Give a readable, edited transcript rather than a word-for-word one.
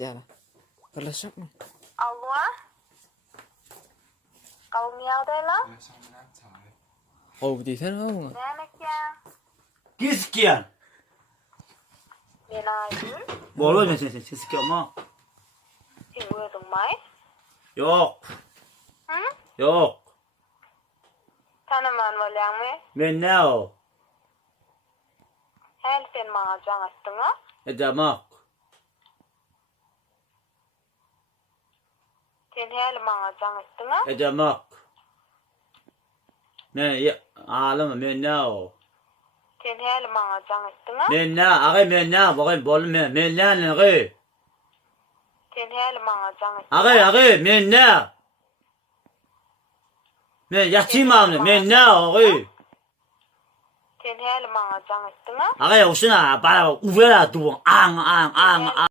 yani. Kırlaşacak mı? Alo. Cậu nghèo đây lắm. Ồ, thì thế đó không? Nè mẹ cha. Kiskiyan. Miền Nam chứ. Bolo ne sen kiskiyan mı? Thì vừa từng mấy. Yok. Hı? Yok. Tanıman var yani. Ben ne o? Her sen bana can attın ha. Edemak. Sen her bana can attın ha. Edemak. Ne ağlama ben ne o? Sen her bana can attın ha. Ben ne? Ağay ben ne? Bakayım bol men. Men ne ağay? Sen her bana can attın. Ağay men ne? Men yatayım ağabey men ne ağay? Sen her bana can attın ha. Ağay olsun ha bana uvela duvan ang.